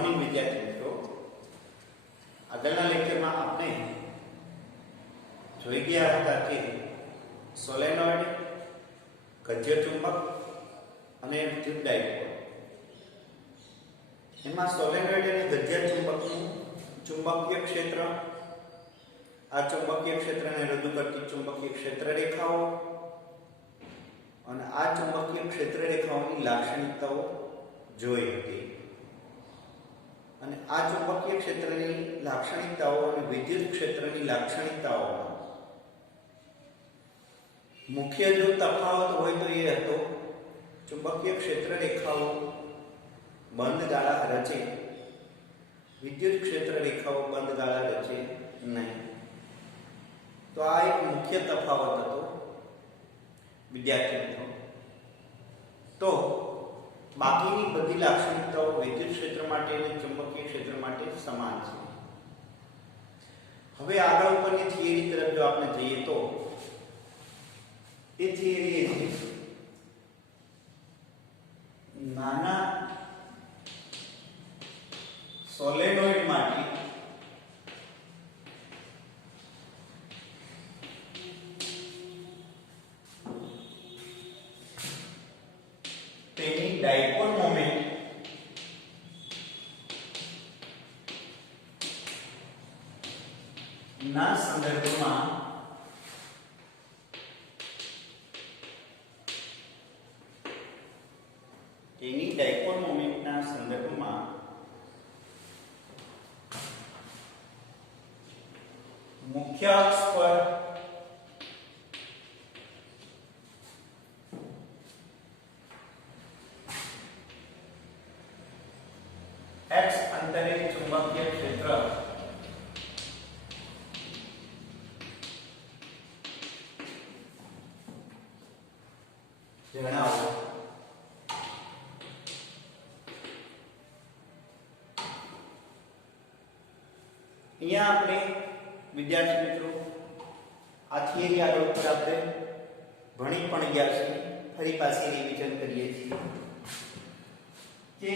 Morning વિદ્યાર્થી મિત્રો, આગળના લેક્ચરમાં આપણે જોઈ ગયા હતા કે સોલેનોઇડ, ગદ્ય ચુંબક અને વિદ્યુત ડાયપોલ. એમાં સોલેનોઇડ અને ગદ્ય ચુંબકનું ચુંબકીય ક્ષેત્ર, આ ચુંબકીય ક્ષેત્રને રજૂ કરતી ચુંબકીય ક્ષેત્ર રેખાઓ અને આ ચુંબકીય ક્ષેત્ર રેખાઓની લાક્ષણિકતાઓ જોઈ હતી. અને આ ચુંબકીય ક્ષેત્રની લાક્ષણિકતાઓ અને વિદ્યુત ક્ષેત્રની લાક્ષણિકતાઓમાં મુખ્ય જો તફાવત હોય તો એ હતો ચુંબકીય ક્ષેત્ર રેખાઓ બંધ ગાળા રચે, વિદ્યુત ક્ષેત્ર રેખાઓ બંધ ગાળા રચે નહીં. તો આ એક મુખ્ય તફાવત હતો વિદ્યાર્થી મિત્રો. તો બાકીની બધી લાક્ષણિકતાઓ વિદ્યુત ક્ષેત્ર માટે અને ચુંબકીય ક્ષેત્ર માટે સમાન છે. હવે આગળ ઉપરની થિયરી તરફ જો આપણે જઈએ તો એ થિયરી એ છે નાના સોલેનોઇડ માટે તેની ડાયપોલ મોમેન્ટ ના સંદર્ભમાં તેની ડાયપોલ મોમેન્ટના સંદર્ભમાં મુખ્ય અક્ષ પર x અંતરે ચુંબકીય ક્ષેત્ર જણાવો. અહીંયા આપણે વિદ્યાર્થી મિત્રો આ થિયરી આગળ ઉપર આપણે ભણી પણ ગયા છે, ફરી પાછી રિવિઝન કરીએ છીએ કે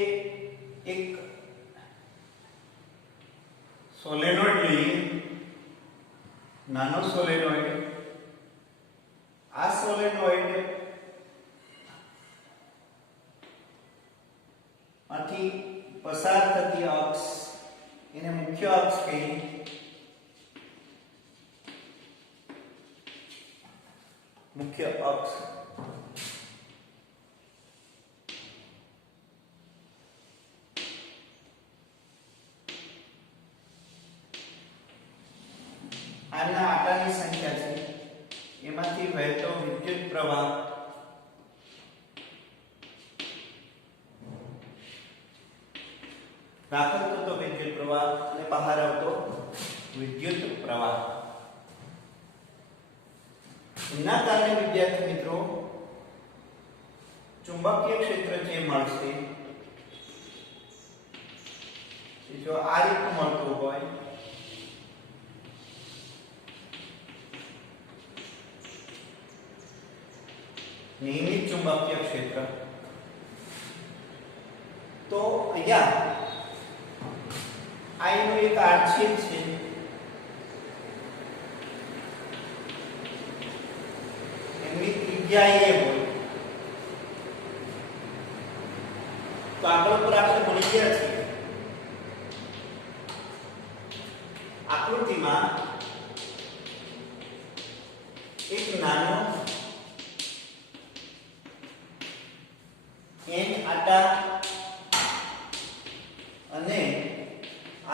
એક સોલેનોઇડ લઈએ, નાનો સોલેનોઇડ. આ સોલેનોઇડ માંથી પસાર થતી અક્ષ એને મુખ્ય અક્ષ કહીએ. મુખ્ય અક્ષ આના આટાની સંખ્યા છે, એમાંથી વહેતો વિદ્યુત પ્રવાહ દાખલ થતો વિદ્યુત પ્રવાહ અને બહાર આવતો વિદ્યુત પ્રવાહ. એના કારણે વિદ્યાર્થી મિત્રો ચુંબકીય ક્ષેત્ર જે મળશે જો આ રીતનું મળતું હોય નિયમિત ચુંબકીય ક્ષેત્ર, તો અહીંયા આ એનો એક આડછેદ છે. એની ત્રિજ્યા એ હોય તો આગળ પર આપણે ભણી ગયા છીએ આકૃતિમાં એક નાનો n આટા અને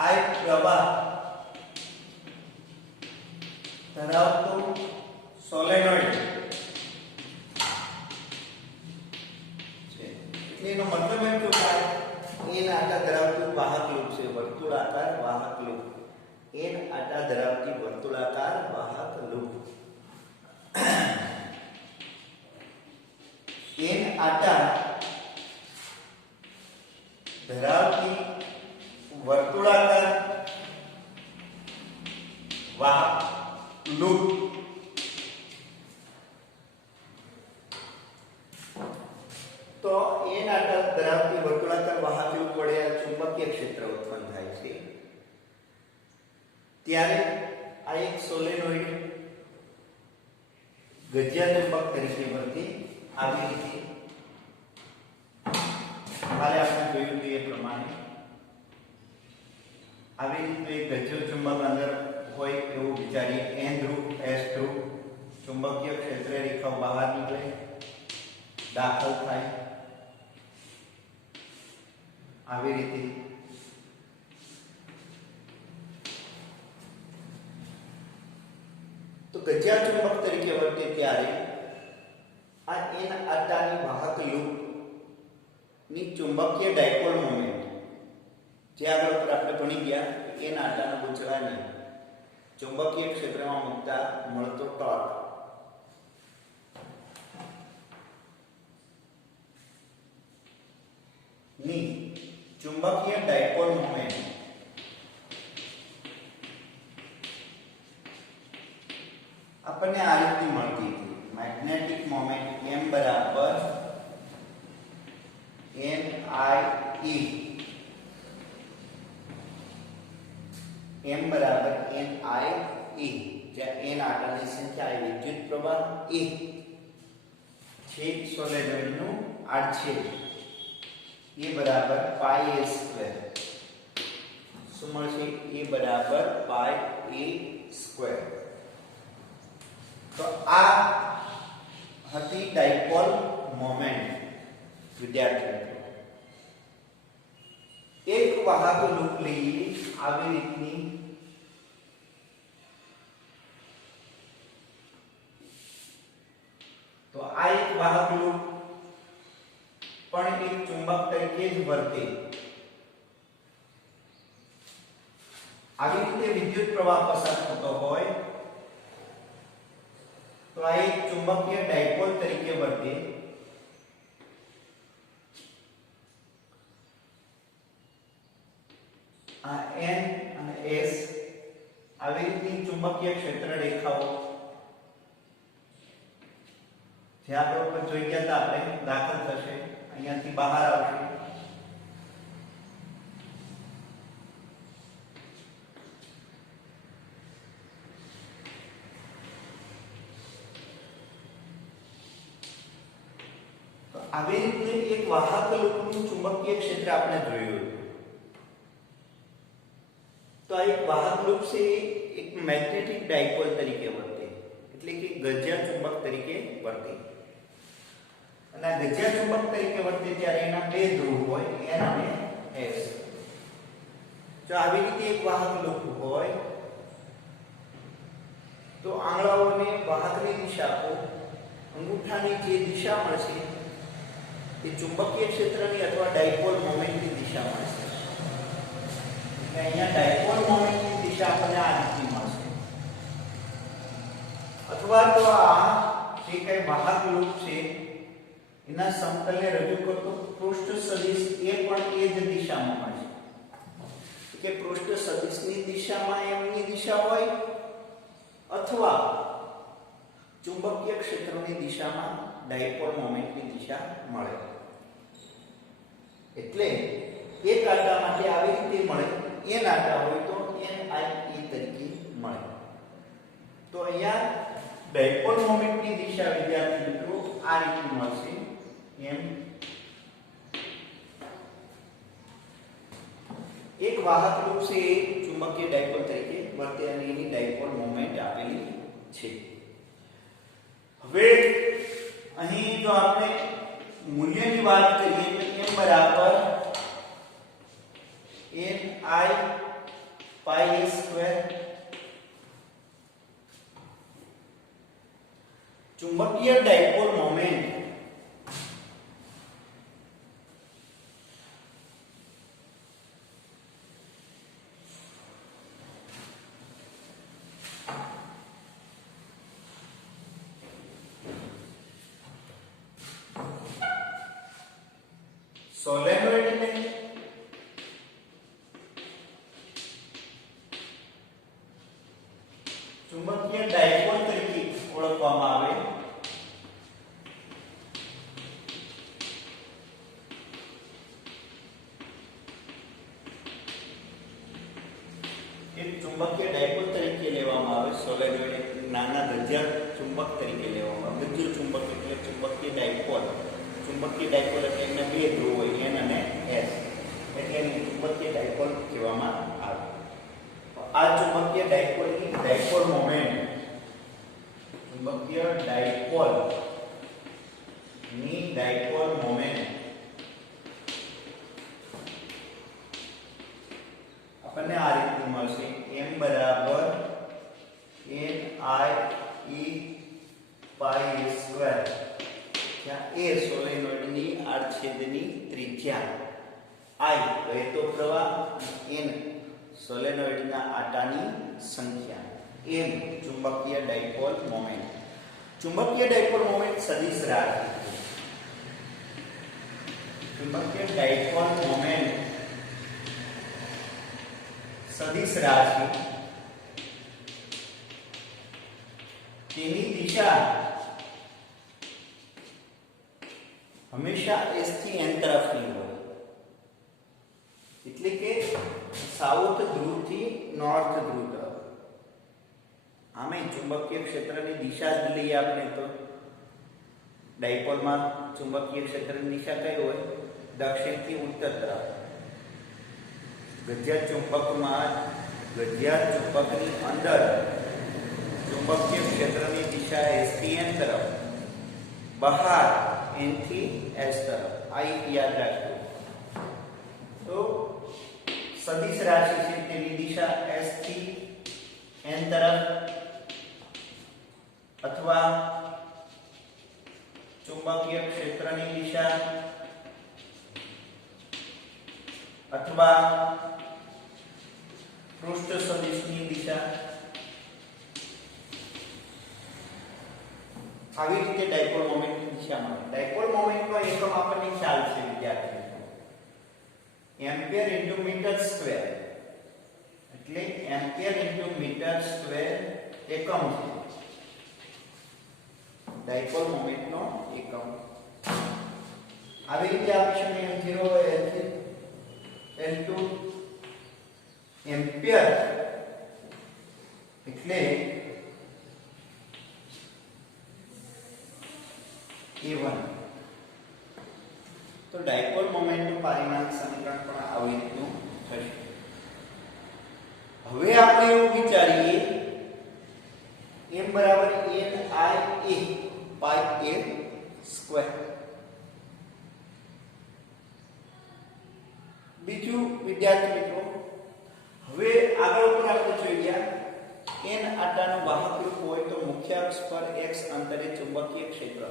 આ એક પ્રવાહ ધરાવતો સોલેનોઇડ છે. એનો મતલબ એમ કે n આટા ધરાવતું વાહક લૂપ છે, વર્તુળાકાર વાહક લૂપ. n આટા ધરાવતી વર્તુળાકાર વાહક લૂપ. n આટા ધરાવતી વર્તુળાકાર વાહક લૂપ તો n આકાર ધરાવતી વર્તુળાકાર વાહક વડે આ ચુંબકીય ક્ષેત્ર ઉત્પન્ન થાય છે ત્યારે આ એક સોલેનોઇડ ગજિયા ચુંબક તરીકે વર્તે આવી રીતે કાલે આપણે જોયું હતું એ પ્રમાણે આવી રીતે એક ગજિયો ચુંબક અંદર હોય એવું વિચારીએ n ધ્રુવ s ધ્રુવ ચુંબકીય ક્ષેત્ર રેખાઓ બહાર નીકળે દાખલ થાય આવી રીતે તો ગજિયા ચુંબક તરીકે વર્તે ત્યારે આ n આટાની વાહક લૂપ ની ચુંબકીય ડાયપોલ મોમેન્ટ જે આગળ પર આપણે ભણી ગયા n આટાના ગૂંચળાને ચુંબકીય ક્ષેત્રમાં મૂકતા મળતો ટોર્ક ની ચુંબકીય ડાયપોલ મોમેન્ટ આપણને આ રીતની મળતી હતી મેગ્નેટિક મોમેન્ટ m બરાબર NIE m બરાબર NIE જ્યાં n આટાની સંખ્યા એ વિદ્યુત પ્રવાહ E છેદ સોલેનોઇડનું આડછેદ E બરાબર પાઈ a સ્ક્વેર શું મળશે E બરાબર પાઈ a સ્ક્વેર તો આ હતી ડાયપોલ મોમેન્ટ વિદ્યાર્થી મિત્રો એક વાહક લૂપ લઈએ આવી રીતની તો આ એક વાહક લૂપ પણ એક ચુંબક તરીકે જ વર્તે આવી રીતે વિદ્યુત પ્રવાહ પસાર થતો હોય તો આ એક ચુંબકીય ડાયપોલ તરીકે વર્તે આ n અને s આવી રીતની ચુંબકીય ક્ષેત્ર રેખાઓ જે આપણે ઉપર જોઈ ગયા હતા આપણે દાખલ થશે અહીંયાથી બહાર આવશે તો આવી રીતે એક વાહક લૂપનું ચુંબકીય ક્ષેત્ર આપણે જોયું તો આ એક વાહક લૂપ છે એક મેગ્નેટિક ડાયપોલ તરીકે વર્તે એટલે કે ગજિયા ચુંબક તરીકે વર્તે અને આ ગજિયા ચુંબક તરીકે વર્તે ત્યારે એના બે ધ્રુવ હોય n અને s જો આવી રીતે એક વાહક લૂપ હોય તો આંગળાઓને વાહકની દિશા આપો અંગૂઠાની જે દિશા મળશે તે ચુંબકીય ક્ષેત્રની અથવા ડાયપોલ મોમેન્ટની દિશા મળશે અહીંયા ડાયપોલ મોમેન્ટની દિશા આપણને આ રીતની મળશે અથવા તો આ જે કઈ વાહક લૂપ છે એના સમતલને રજૂ કરતો પૃષ્ઠ સદિશ એ પણ એ જ દિશામાં મળશે કે પૃષ્ઠ સદિશની દિશામાં m ની દિશા હોય અથવા ચુંબકીય ક્ષેત્રની દિશામાં ડાયપોલ મોમેન્ટની દિશા મળે એટલે એક આટા માટે આવી રીતે મળે n આટા હોય તો NIE તરીકે મળે તો અહીંયા ડાયપોલ મોમેન્ટની દિશા વિદ્યાર્થી મિત્રો આ રીતે મળશે m એક વાહક લૂપ છે એ ચુંબકીય ડાયપોલ તરીકે વર્તે અને એની ડાયપોલ મોમેન્ટ આપેલી છે હવે અહીં જો આપણે મૂલ્યની વાત કરીએ તો m બરાબર NI પાઈ a સ્ક્વેર ચુંબકીય ડાયપોલ મોમેન્ટ સોલેનોઇડ ને ચુંબકીય ડાયપોલ તરીકે ઓળખવામાં આવે ચુંબકીય ડાયપોલ તરીકે લેવામાં આવે, સોલેનોઇડ એક નાના રજિયા ચુંબક તરીકે લેવામાં આવે. વિદ્યુત ચુંબક એટલે ચુંબકીય ડાયપોલ. ચુંબકીય ડાયપોલ એટલે એના બે ધ્રુવ હોય, N અને S, એટલે એને ચુંબકીય ડાયપોલ કહેવામાં આવે. આ ચુંબકીય ડાયપોલની ડાયપોલ મોમેન્ટ, ચુંબકીય ડાયપોલ ની ડાયપોલ મોમેન્ટ આપણને આ રીતનું મળશે, m બરાબર NI પાઈ સ્ક્વેર, જ્યાં a સોલેનોઇડની આડછેદની ત્રિજ્યા, I વહેતો પ્રવાહ, n સોલેનોઇડના આટાની સંખ્યા, m ચુંબકીય ડાયપોલ મોમેન્ટ. ચુંબકીય ડાયપોલ મોમેન્ટ સદિશ રાશિ. ચુંબકીય ડાયપોલ મોમેન્ટ સદિશ રાશિ, તેની દિશા હંમેશા S થી N તરફની હોય, એટલે કે સાઉથ ધ્રુવ થી નોર્થ ધ્રુવ તરફ. આમે ચુંબકીય ક્ષેત્રની દિશા જ લઈએ આપણે તો ડાયપોલમાં ચુંબકીય ક્ષેત્રની દિશા કઈ હોય? દક્ષિણથી ઉત્તર તરફ. ગજ્યા ચુંબકની અંદર ચુંબકીય ક્ષેત્રની દિશા S થી N તરફ, બહાર N થી S તરફ. આ યાદ રાખજો. તો સદિશ રાશિ છે, તેની દિશા S થી N તરફ, અથવા ચુંબકીય ક્ષેત્રની દિશા, અથવા પૃષ્ઠ સદિશની દિશા. આવી રીતે ડાયપોલ મોમેન્ટની દિશા મળે. ડાયપોલ મોમેન્ટનો એકમ આપણને ખ્યાલ છે વિદ્યાર્થી મિત્રો, એમ્પિયર ઇન્ટુ મીટર સ્ક્વેર, એટલે એમ્પિયર ઇન્ટુ મીટર સ્ક્વેર એકમ છે ડાયપોલ મોમેન્ટનો એકમ. આવી રીતે આપી શકીએ m0 L2 એમ્પિયર એટલે A1. તો ડાયપોલ મોમેન્ટનું પારિમાણિક સમીકરણ પણ આવી રીતનું થશે. હવે આપણે એવું વિચારીએ, m બરાબર NI પાઈ a સ્ક્વેર. બીજું વિદ્યાર્થી મિત્રો, હવે આગળ ઉપર આપણે જોઈ ગયા, n આટાનું વાહક રૂપ હોય તો મુખ્ય અક્ષ પર x અંતરે ચુંબકીય ક્ષેત્ર.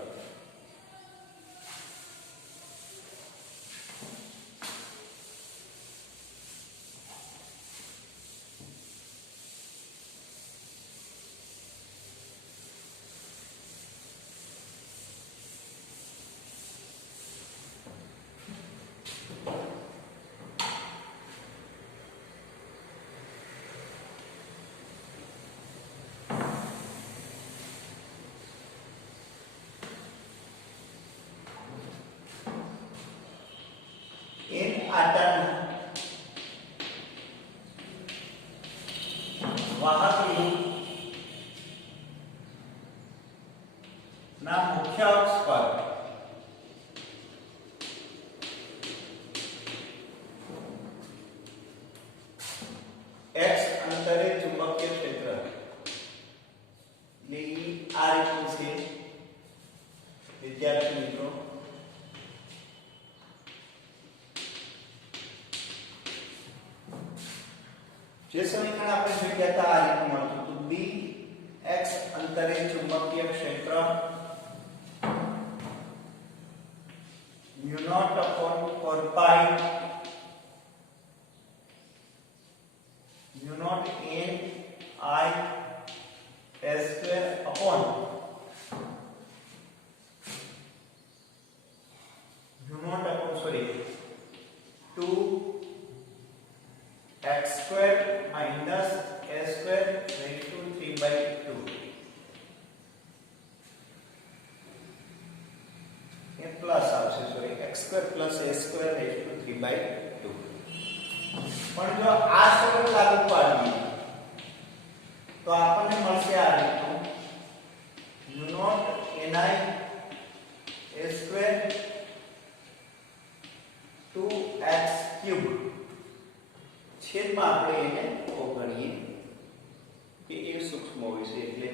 n આટાનું વાહક રૂપ ના મુખ્ય અક્ષ પર x અંતરે ચુંબકીય ક્ષેત્ર, એટલે આ રીતનું છે વિદ્યાર્થી મિત્રો. જે સમીકરણ આપણે જોઈ ગયા હતા આ રીતનું મળતું હતું, b x અંતરે ચુંબકીય ક્ષેત્ર mu0 upon 4 pi mu0 n I s square upon mu0 upon 2 x square minus a square raised to 3/2. ये प्लस આવશે, sorry, x square plus a square raised to 3/2. પણ જો આ સૂત્ર લાગુ પાડીએ તો આપણને મળશે આ રીતનું u naught ni a square 2x³ છેદમાં આપણે એને અવગણીએ કે એ સૂક્ષ્મ હોય છે એટલે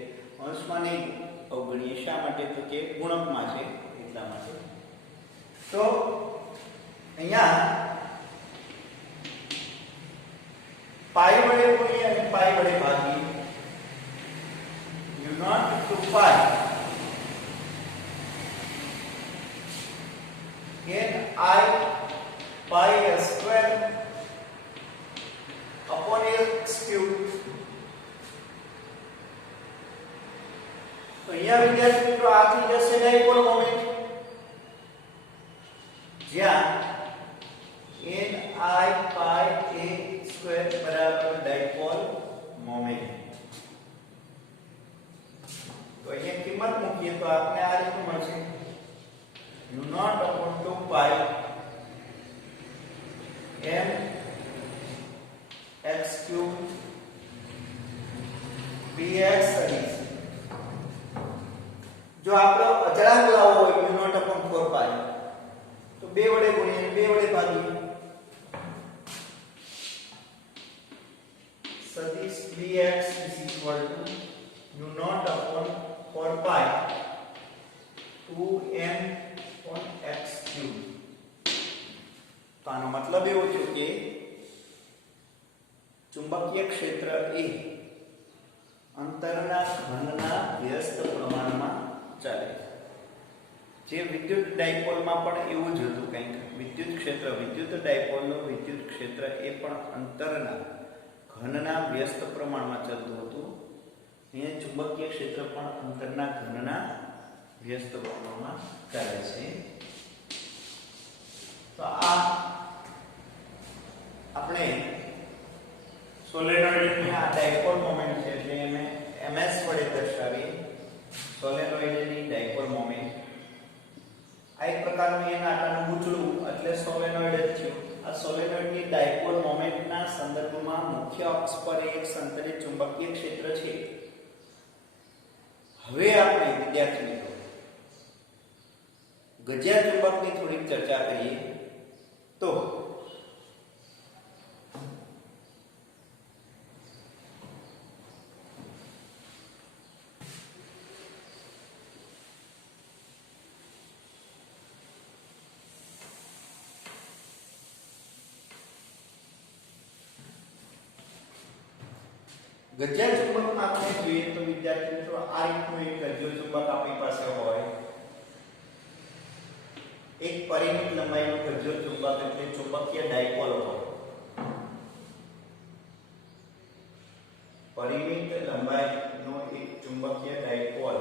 અંશમાં નહીં અવગણીએ. શા માટે? તો કે ગુણકમાં છે એટલા માટે. તો અહીંયા પાઈ વડે ગુણીએ અને પાઈ વડે ભાગીએ. u naught 2 pi n I pi a square upon x³ તો અહીંયા વિદ્યાર્થી મિત્રો આ થઈ જશે ડાયપોલ મોમેન્ટ, જ્યાં n I pi a square બરાબર ડાયપોલ મોમેન્ટ. તો અહીંયા કિંમત મૂકીએ તો આપણે આ રીતનું મળશે u naught upon 2 pi m x³ bx સદિશ. જો આપણો અચળાંક લાવવો હોય u નોટ upon 4 પાઈ તો 2 વડે ગુણીએ 2 વડે ભાગીએ. સદિશ bx u naught upon 4 pi 2m upon x³. તો આનો મતલબ એવો છે કે ચુંબકીય ક્ષેત્ર એ અંતરના ઘનના વ્યસ્ત પ્રમાણમાં ચાલે છે. જે વિદ્યુત ડાયપોલમાં પણ એવું જ હતું કંઈક. વિદ્યુત ક્ષેત્ર, વિદ્યુત ડાયપોલનું વિદ્યુત ક્ષેત્ર એ પણ અંતરના ઘનના વ્યસ્ત પ્રમાણમાં ચાલતું હતું. અહીંયા ચુંબકીય ક્ષેત્ર પણ અંતરના ઘનના વ્યસ્ત પ્રમાણમાં ચાલે છે. તો આ આપણે સોલેનોઇડની આ ડાયપોલ મોમેન્ટ છે એટલે અમે ms વડે દર્શાવીએ. સોલેનોઇડની ડાયપોલ મોમેન્ટ આ એક પ્રકારનું એના આટાનું ગૂંચળું એટલે સોલેનોઇડ જ થયું. આ સોલેનોઇડની ડાયપોલ મોમેન્ટના સંદર્ભમાં મુખ્ય અક્ષ પર એક સંતરિત ચુંબકીય ક્ષેત્ર છે. હવે આપણે વિદ્યાર્થી મિત્રો ગજિયા ચુંબકની થોડીક ચર્ચા કરીએ. તો ગજિયા ચુંબકમાં આપણે જોઈએ તો વિદ્યાર્થી મિત્રો આ રીતનું એક ગજિયો ચુંબક આપણી પાસે હોય. એક પરિમિત લંબાઈનો ગજિયો ચુંબક એટલે ચુંબકીય ડાયપોલ હોય. પરિમિત લંબાઈનો એક ચુંબકીય ડાયપોલ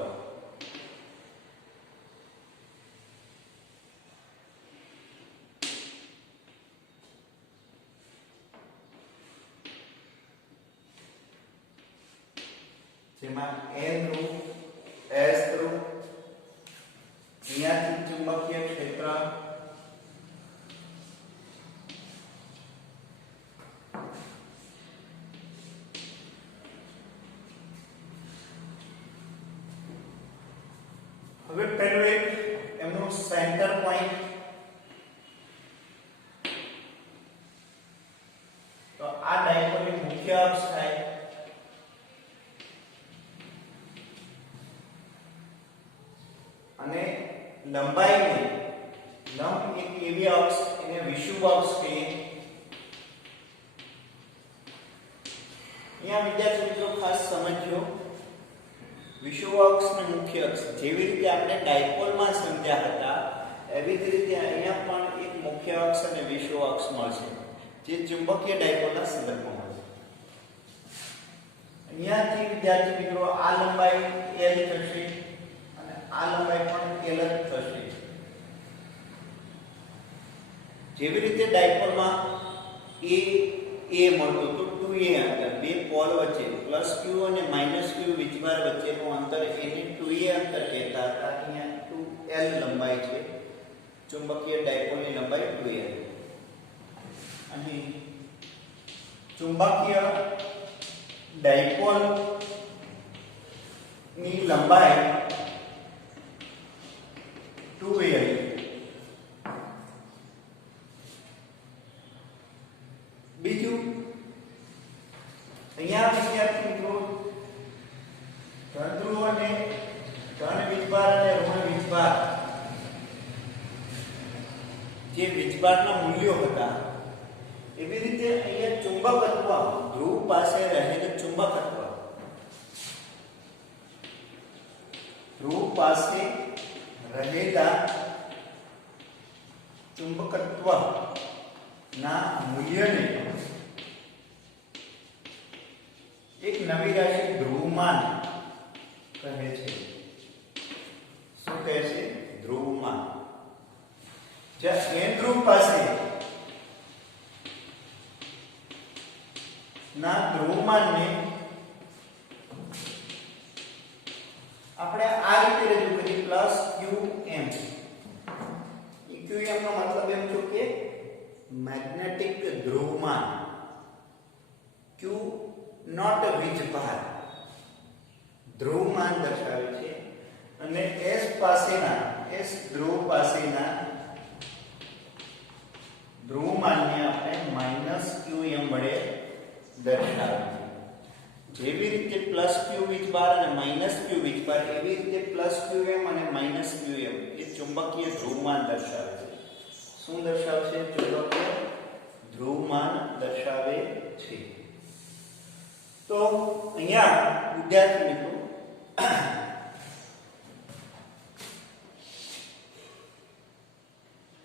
જેમાં n ધ્રુવ s ધ્રુવ અહીંયાથી ચુંબકીય ક્ષેત્ર હવે પહેલું એક એમનું સેન્ટર પોઈન્ટ. તો આ ડાયપોલની મુખ્ય અક્ષ થાય અને લંબાઈને લંબ એક એવી અક્ષ એને વિષુવ અક્ષ કહીએ. અહીંયા વિદ્યાર્થી મિત્રો ખાસ સમજો, વિષુવ અક્ષ અને મુખ્ય અક્ષ જેવી રીતે આપણે ડાયપોલમાં સમજ્યા હતા એવી જ રીતે અહીંયા પણ એક મુખ્ય અક્ષ અને વિષુવ અક્ષ મળશે જે ચુંબકીય ડાયપોલના સંદર્ભમાં મળશે. અહીંયાથી વિદ્યાર્થી મિત્રો આ લંબાઈ l થશે અને આ લંબાઈ પણ l જ થશે. જેવી રીતે ડાયપોલમાં a મળતું તો 2a અંતર બે પોલ વચ્ચે +q અને -q વીજભાર વચ્ચેનું અંતર એને 2a અંતર કહેતા હતા. અહીંયા 2l લંબાઈ છે, ચુંબકીય ડાયપોલની લંબાઈ 2l. અહીં ચુંબકીય ડાયપોલ ની લંબાઈ 2l બીજું અહીંયા વિદ્યાર્થી મિત્રો ધન અને ધન વીજભાર અને ઋણ વીજભાર જે વીજભારના મૂલ્યો હતા એવી રીતે અહીંયા ચુંબકત્વ ધ્રુવ પાસે રહેલું ચુંબકત્વ ધ્રુવ પાસે રહેલા ચુંબકત્વ ના મૂલ્યને એક નવી રાશિ ધ્રુવમાન કહે છે. શું કહે છે? ધ્રુવમાન. જ્યાં n ધ્રુવ પાસે ના ધ્રુવમાનને આપણે આ રીતે રજૂ કરીએ પ્લસ qm. qm નો મતલબ એમ છે કે મેગ્નેટિક ધ્રુવમાન. q નોટ વીજભાર, ધ્રુવમાન દર્શાવે છે. અને s પાસેના s ધ્રુવ પાસેના ધ્રુવમાનને આપણે -qm વડે દર્શાવીએ. જેવી રીતે q વીજભાર અને q વીજભાર એવી રીતે qm અને qm એ ચુંબકીય ધ્રુવમાન દર્શાવે છે. શું દર્શાવશે? ચુંબકીય ધ્રુવમાન દર્શાવે છે. તો અહીંયા વિદ્યાર્થી મિત્રો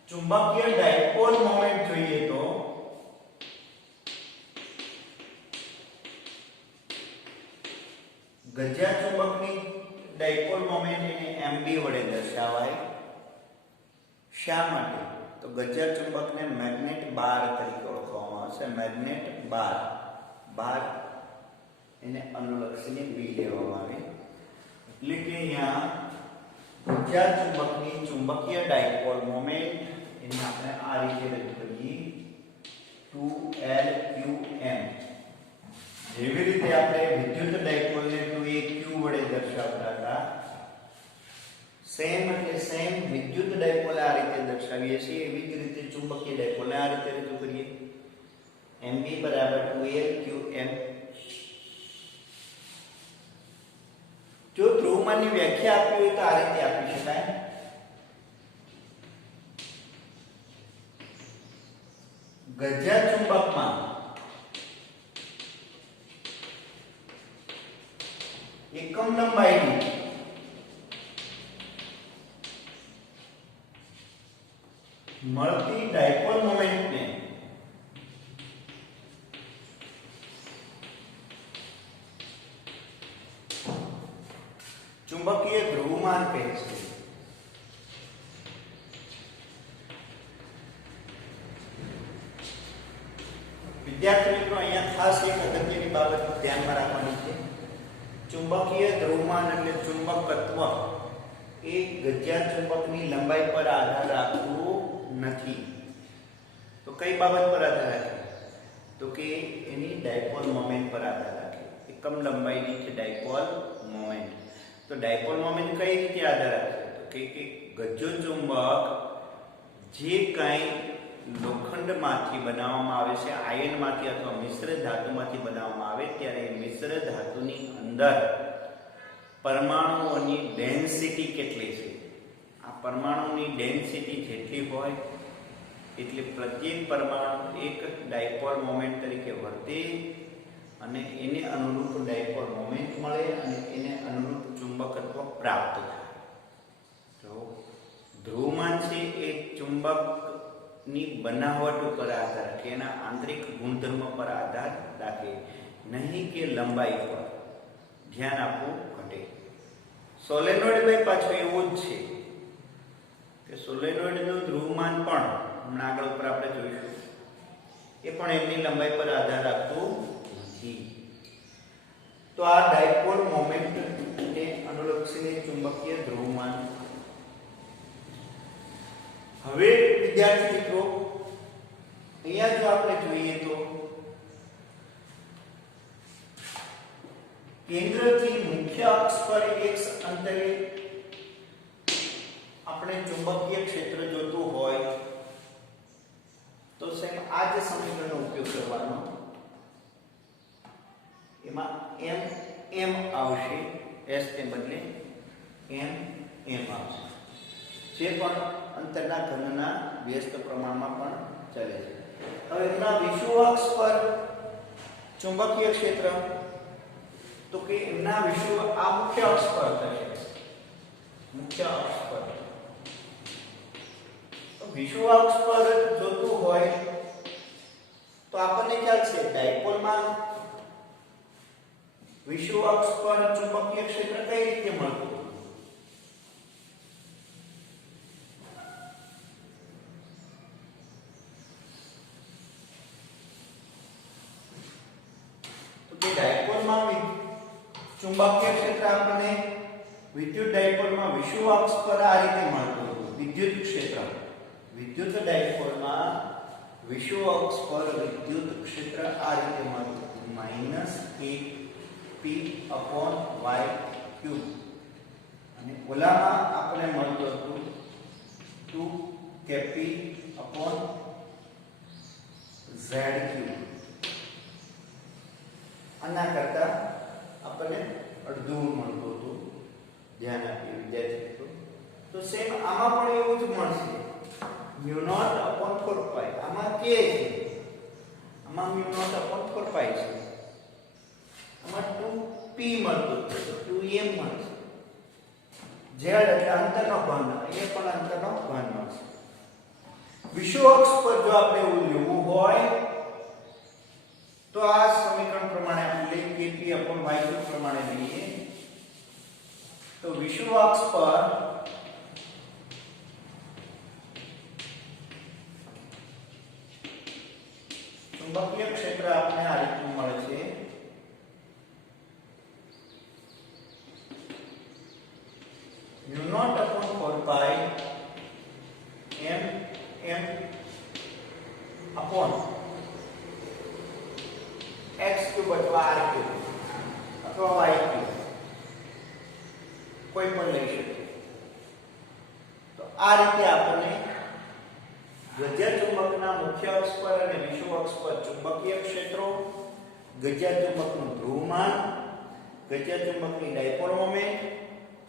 ચુંબકીય ડાયપોલ મોમેન્ટ જોઈએ તો ગજ્જા ચુંબકની ડાયપોલ મોમેન્ટ એને mb વડે દર્શાવાય. શા માટે? તો ગજ્જા ચુંબકને મેગ્નેટ બાર તરીકે ઓળખવામાં આવે છે. મેગ્નેટ બાર બાર એને અનુલક્ષીને v લેવામાં આવે. એટલે કે અહીંયા ગજ્જા ચુંબકની ચુંબકીય ડાયપોલ મોમેન્ટ એને આપણે આ રીતે રજૂ કરીએ 2Lqm. જેવી રીતે આપણે વિદ્યુત ડાયપોલને 2aq વડે દર્શાવતા હતા સેમ વિદ્યુત ડાયપોલ આ રીતે દર્શાવીએ છીએ. એવી જ રીતે ચુંબકીય ડાયપોલને આ રીતે રજૂ કરીએ mb = 2Lqm. જો ધ્રુવમાનની વ્યાખ્યા આપવી હોય તો આ રીતે આપી શકાય. ગજ્જા ચુંબકમાં એકમ લંબાઈની મળતી ડાયપોલ મોમેન્ટને ચુંબકીય ધ્રુવમાન કહે છે. વિદ્યાર્થી મિત્રો અહીંયા ખાસ એક અગત્યની બાબત ધ્યાનમાં રાખવાની છે. ચુંબકીય ધ્રુવમાન એટલે ચુંબકત્વ એ ગજ્જા ચુંબકની લંબાઈ પર આધાર રાખતું નથી. તો કઈ બાબત પર આધાર રાખે? તો કે એની ડાયપોલ મોમેન્ટ પર આધાર રાખે. એકમ લંબાઈની છે ડાયપોલ મોમેન્ટ. તો ડાયપોલ મોમેન્ટ કઈ રીતે આધાર રાખે? તો કે ગજ્જો ચુંબક જે કાંઈ લોખંડમાંથી બનાવવામાં આવે છે, આયનમાંથી અથવા મિશ્ર ધાતુમાંથી બનાવવામાં આવે, ત્યારે એ મિશ્ર ધાતુની અંદર પરમાણુઓની ડેન્સિટી કેટલી છે? આ પરમાણુની ડેન્સિટી જેટલી હોય એટલે પ્રત્યેક પરમાણુ એક ડાયપોલ મોમેન્ટ તરીકે વર્તે અને એને અનુરૂપ ડાયપોલ મોમેન્ટ મળે અને એને અનુરૂપ ચુંબકત્વ પ્રાપ્ત થાય. તો ધ્રુવમાન છે એ ચુંબકની બનાવટ ઉપર આધાર રાખે, એના આંતરિક ગુણધર્મ પર આધાર રાખે, નહીં કે લંબાઈ પર. ધ્યાન આપવું ઘટે. સોલેનોઇડ ભાઈ પાછું એવું જ છે કે સોલેનોઇડનું ધ્રુવમાન પણ હમણાં આગળ ઉપર આપણે જોઈશું એ પણ એમની લંબાઈ પર આધાર રાખતું નથી. તો આ ડાયપોલ મોમેન્ટને અનુલક્ષીને ચુંબકીય ધ્રુવમાન. હવે વિદ્યાર્થી મિત્રો અહીંયા જો આપણે જોઈએ તો કેન્દ્રથી મુખ્ય મુખ્ય અક્ષ પર x અંતરે આપણે ચુંબકીય ક્ષેત્ર જોતું હોય તો સેમ આ જ સમીકરણનો ઉપયોગ કરવાનો. એમાં m આવશે, s ને બદલે m આવશે, જે પણ અંતરના ઘનના વ્યસ્ત પ્રમાણમાં પણ ચાલે છે. હવે એના વિષુવ અક્ષ પર ચુંબકીય ક્ષેત્ર તો કે એમના વિષુવ આ મુખ્ય અક્ષ પર થશે. મુખ્ય અક્ષ પર તો વિષુવ અક્ષ પર જોતું હોય તો આપણને ખ્યાલ છે ડાયપોલમાં વિષુવ અક્ષ પર ચુંબકીય ક્ષેત્ર કઈ રીતે મળતું. ચુંબકીય ક્ષેત્ર આપણને વિદ્યુત ડાયપોલમાં વિષુવ અક્ષ પર આ રીતે મળતું હતું. વિદ્યુત ક્ષેત્ર વિદ્યુત ડાયપોલમાં વિષુવ અક્ષ પર વિદ્યુત ક્ષેત્ર આ રીતે મળતું હતું -8p/y³ અને ઓલામાં આપણે મળતું હતું 2kp/z³. આના કરતા આપણને અડધું મળતું હતું. ધ્યાન આપીએ વિદ્યાર્થી મિત્રો. તો સેમ આમાં પણ એવું જ મળશે, μ0/4π. આમાં k છે, આમાં μ0/4π છે. આમાં 2p મળતું હતું તો 2m મળશે. z એટલે અંતરનો ઘન, એ પણ અંતરનો ઘન મળશે. વિષુવ અક્ષ પર જો આપણે એવું લેવું હોય તો આ સમીકરણ પ્રમાણે આપણે kp/y³ પ્રમાણે લઈએ તો વિષુવ અક્ષ પર ચુંબકીય ક્ષેત્ર આપણે આ રીતનું મળે છે. μ0/4π m/x³ અથવા r³ અથવા y³ કોઈ પણ લઈ શકીએ. તો આ રીતે આપણને ગજ્યા ચુંબકના મુખ્ય અક્ષ પર અને વિષુવ અક્ષ પર ચુંબકીય ક્ષેત્રો, ગજ્યા ચુંબકનું ધ્રુવમાન, ગજ્યા ચુંબકની ડાયપોલ મોમેન્ટ,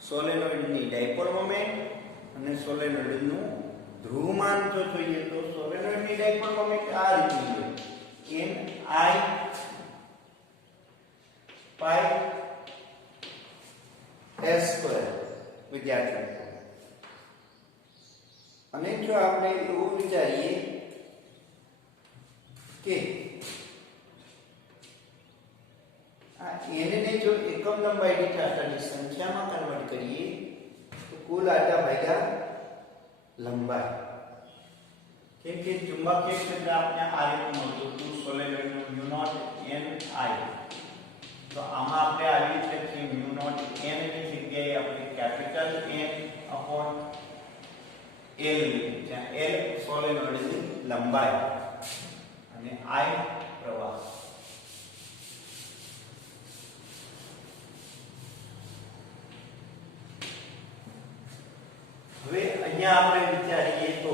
સોલેનોઇડની ડાયપોલ મોમેન્ટ અને સોલેનોઇડનું ધ્રુવમાન જો જોઈએ તો સોલેનોઇડની ડાયપોલ મોમેન્ટ આ રીતની હોય ni/s². વિદ્યાર્થી અને જો આપણે એવું વિચારીએ કે આ n ને જો એકમ લંબાઈ દીઠ આટાની સંખ્યામાં કન્વર્ટ કરીએ તો કુલ આટા ભાગ્યા લંબાઈ. કેમ કે ચુંબકીય ક્ષેત્ર આપણે આ રીતનું મળતું હતું સોલેનોઇડનું μ0 ni. તો આમાં આપણે આવી રીતે લખીએ μ0 n ની જગ્યાએ આપણે કેપિટલ N/L, જ્યાં L સોલેનોઇડની લંબાઈ અને I પ્રવાહ. હવે અહીંયા આપણે વિચારીએ તો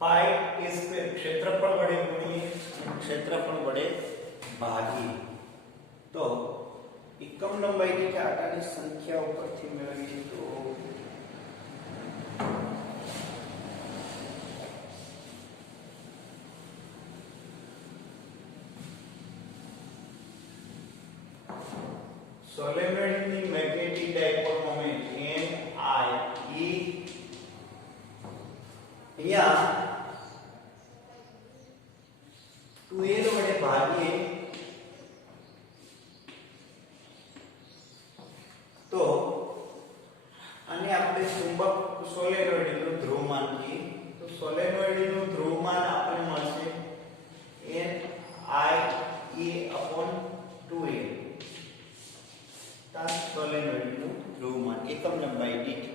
પાઈ a² ક્ષેત્રફળ વડે ગુણીએ અને ક્ષેત્રફળ વડે ભાગીએ તો એકમ લંબાઈ દીઠ આટાની સંખ્યા ઉપરથી મેળવીએ તો સોલેનોઇડની મેગ્નેટિક ડાયપોલ મોમેન્ટ Ni એ અહીંયા 2l વડે ભાગીએ તો અને આપણે ચુંબક સોલેનોઇડનું ધ્રુવમાન કહીએ તો સોલેનોઇડનું ધ્રુવમાન આપણને મળશે Ni/2l. સોલેનોઇડનું ધ્રુવમાન એકમ લંબાઈ દીઠ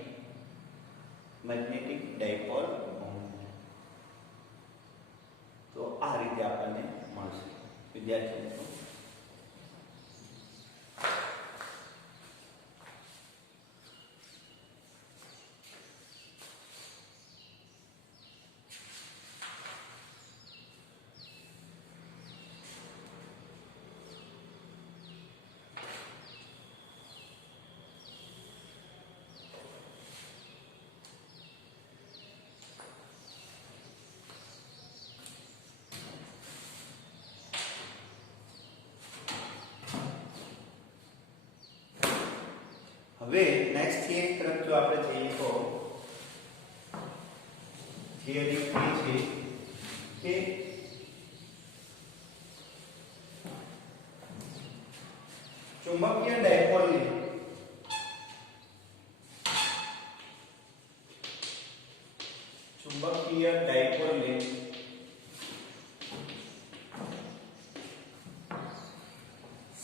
મેગ્નેટિક ડાયપોલ મોમેન્ટ. તો આ રીતે આપણને મળશે. વિદ્યાર્થી મિત્રો, હવે નેક્સ્ટ થિયરી તરફ જો આપણે જઈએ તો થિયરી એ છે કે ચુંબકીય ડાયપોલને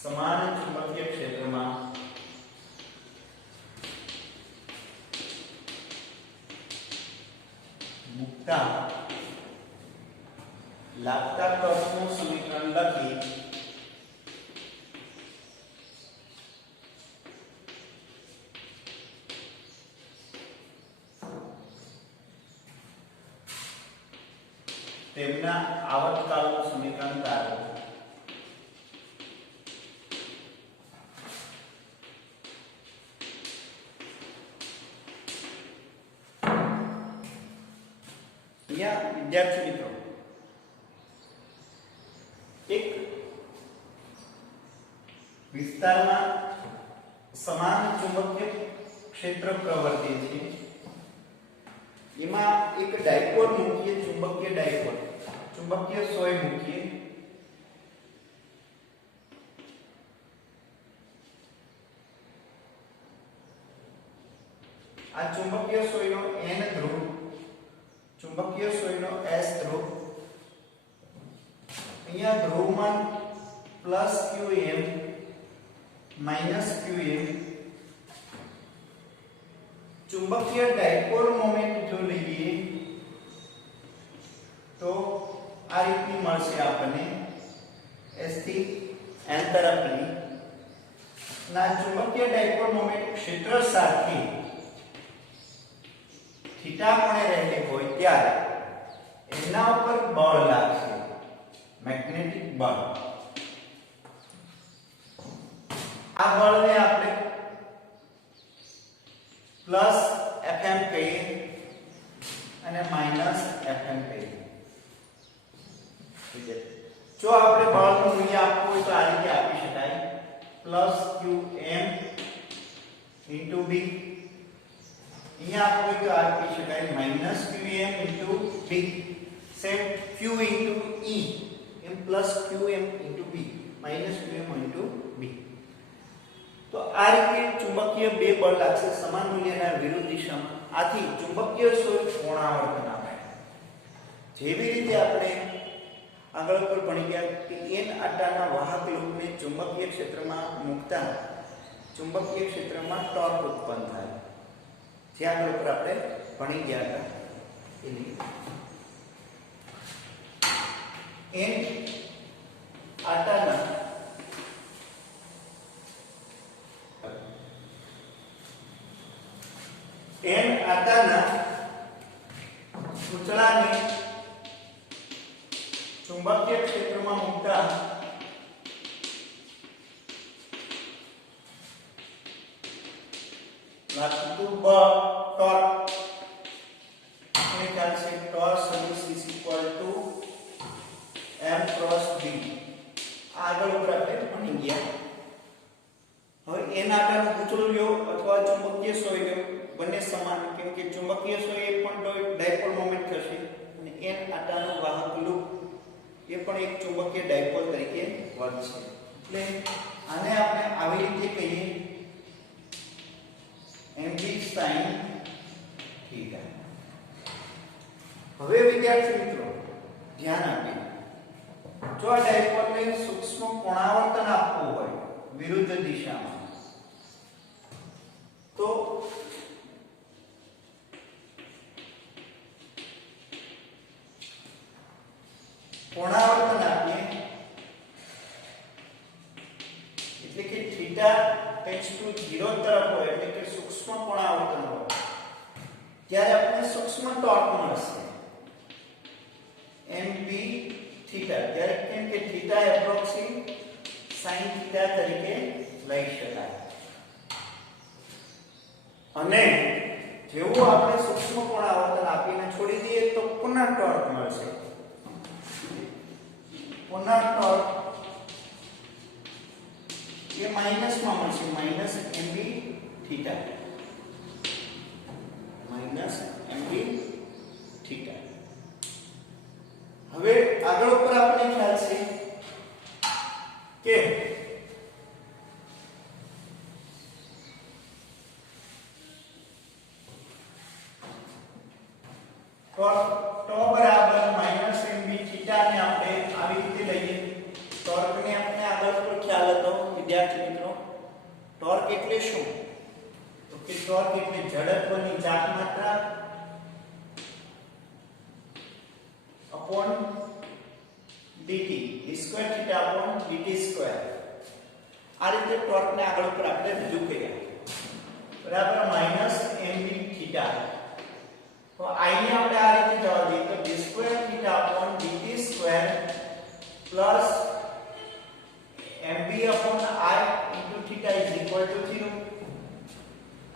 સમાન ચુંબકીય ક્ષેત્રમાં મૂકતા લાગતા ટોર્કનું સમીકરણ લખી તેમના આવર્તકાળનું સમીકરણ તારો. વિદ્યાર્થી મિત્રો, એક વિસ્તારમાં સમાન ચુંબકીય ક્ષેત્ર પ્રવર્તે છે. એમાં એક ડાયપોલ મૂકીએ, ચુંબકીય ડાયપોલ, ચુંબકીય સોય મૂકીએ. આ ચુંબકીય સોયનો n ધ્રુવ, ચુંબકીય સોયનો s ધ્રુવ, અહીંયા ધ્રુવમાં +qm -qm. ચુંબકીય ડાયપોલ મોમેન્ટ જો લઈએ તો આ રીતની મળશે આપણને s થી n તરફની. ના ચુંબકીય ડાયપોલ મોમેન્ટ ક્ષેત્ર સાથે થીટા ખૂણે રહેલી હોય ત્યારે એના ઉપર બળ લાગશે, મેગ્નેટિક બળ. આ બળને આપણે +Fm કહીએ અને -Fm કહીએ. જો આપણે બળનું મૂલ્ય આપવું હોય તો આ રીતે આપી શકાય, +qm * b. અહીંયા આપવું હોય તો આપી શકાય -qm * b. Same q * e એમ +qm * b -qm * b. તો આ રીતે ચુંબકીય બે બળ લાગશે સમાન મૂલ્યના વિરુદ્ધ દિશામાં. આથી ચુંબકીય સોય કોણાવર્તન આપે. જેવી રીતે આપણે આગળ પર ભણી ગયા કે n આટાના વાહક લૂપને ચુંબકીય ક્ષેત્રમાં મૂકતા ચુંબકીય ક્ષેત્રમાં ટોર્ક ઉત્પન્ન થાય. જે આગળ પર આપણે ભણી ગયા હતા એની n આટાના પૂતળાને ચુંબકીય ક્ષેત્રમાં મૂકતા લાગતું ટોર્ક આપણે ખ્યાલ છે ટોર્ક સદિશ m × b. આગળ ઉપર આપણે ભણી ગયા. હવે n આકારનું પૂતળું લ્યો અથવા ચુંબકીય સોય લ્યો, બંને સમાન, કેમ કે ચુંબકીય સોય એ પણ ડાયપોલ મોમેન્ટ થશે અને n આકારનું વાહક લૂપ એ પણ એક ચુંબકીય ડાયપોલ તરીકે વર્તશે. એટલે આને આપણે આવી રીતે કહીએ mg sin θ. હવે વિદ્યાર્થી મિત્રો ધ્યાન આપીએ, જો આ ડાયપોલને સૂક્ષ્મ કોણાવર્તન આપવું હોય વિરુદ્ધ દિશામાં તો કોણાવર્તન આપીએ એટલે કે થીટા ટેન્ડ્સ ટુ 0 તરફ હોય એટલે કે સૂક્ષ્મ કોણાવર્તન હોય ત્યારે આપણને સૂક્ષ્મ ટોર્ક મળશે mb થીટા, ત્યારે કેમ કે થીટા એપ્રોક્સી sin થીટા તરીકે લઈ શકાય અને જેવું આપણે સૂક્ષ્મ કોણાવર્તન આપીને છોડી દઈએ તો પુનઃ ટોર્ક મળશે. પુનઃ ટોર્ક એ માઈનસ માં મળશે, minus mb theta, minus mb theta. હવે આગળ ઉપર આપણે ખ્યાલ છે કે ટો બરાબર માઈનસ mb થીટા ને આપણે આવી રીતે લઈએ. ટોર્ક ને આપણે આગળ પર ખ્યાલ હતો વિદ્યાર્થી મિત્રો. ટોર્ક એટલે શું? તો કે ટોર્ક એટલે ઝડપની ચાપ માત્રા upon dt, d square theta upon dt square. આ રીતે ટોર્ક ને આગળ ઉપર આપણે રજૂ કર્યા બરાબર માઈનસ mb થીટા. તો I ને આપણે આ રીતે જવા દઈએ તો d square theta upon dt square plus mb upon I into theta is equal to 0.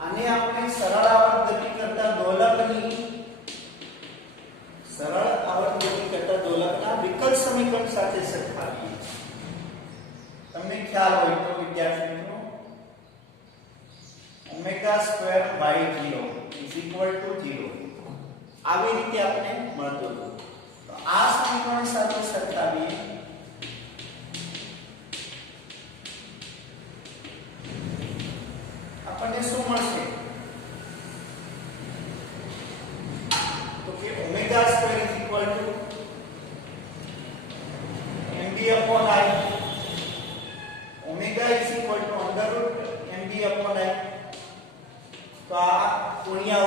આને આપણે સરળ આવર્ત ગતિ કરતા દોલકની સરળ આવર્ત ગતિ કરતા દોલકના વિકલ સમીકરણ સાથે સરખાવીએ. તમને ખ્યાલ હોય તો વિદ્યાર્થી મિત્રો omega square by 0 is equal to 0 આવી રીતે આપણે મળતું હતું. તો આ સમીકરણ સાથે સરખાવીએ આપણને શું મળશે? તો કે omega square is equal to mb upon I. Omega is equal to under root mb upon I. તો આ કોણીય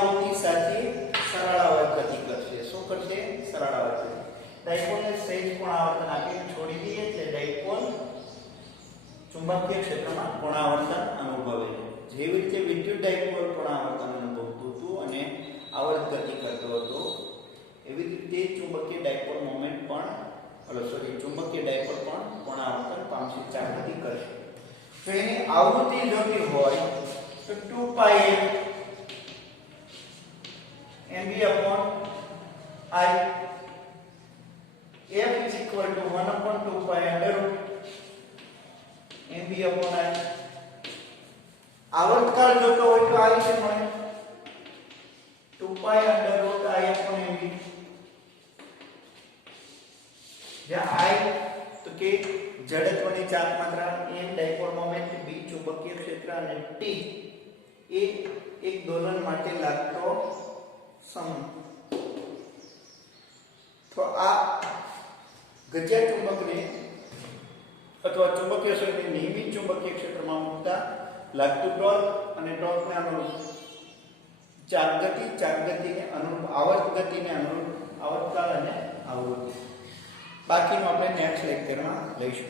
સાથે સરળ આવર્ત ગતિ કરશે. શું કરશે? સરળ આવર્ત ગતિ. ડાયપોલને સહેજ કોણાવર્તન આપીને છોડી દઈએ એટલે ડાયપોલ ચુંબકીય ક્ષેત્રમાં કોણાવર્તન અનુભવે છે. જેવી રીતે વિદ્યુત ડાયપોલ કોણાવર્તન અનુભવતું હતું અને આવર્ત ગતિ કરતો હતો એવી રીતે ચુંબકીય ડાયપોલ મોમેન્ટ પણ ચુંબકીય ડાયપોલ પણ કોણાવર્તન પામશે, ચાપગતિ કરશે. તો એની આવૃત્તિ જોતી હોય તો 2πf mb upon I, f is equal to 1 upon 2 pi under root mb upon I. આવર્તકાળ જોતો હોય તો આ રીતે મળે 2 pi under root I upon mb. જ્યાં I તો કે જડત્વની ચાપ માત્રા, m ડાયપોલ મોમેન્ટ, b ચુંબકીય ક્ષેત્ર અને t એ એક દોલન માટે લાગતો સમય. તો આ ગજ્યા ચુંબકને અથવા ચુંબકીય ક્ષેત્રને નિયમિત ચુંબકીય ક્ષેત્રમાં મૂકતા લાગતું ટોર્ક અને ટોર્કને અનુરૂપ ચાપ ગતિને અનુરૂપ આવર્ત ગતિને અનુરૂપ આવર્તકાળ અને આવૃત્તિ. બાકીનું આપણે નેક્સ્ટ લેક્ચરમાં લઈશું.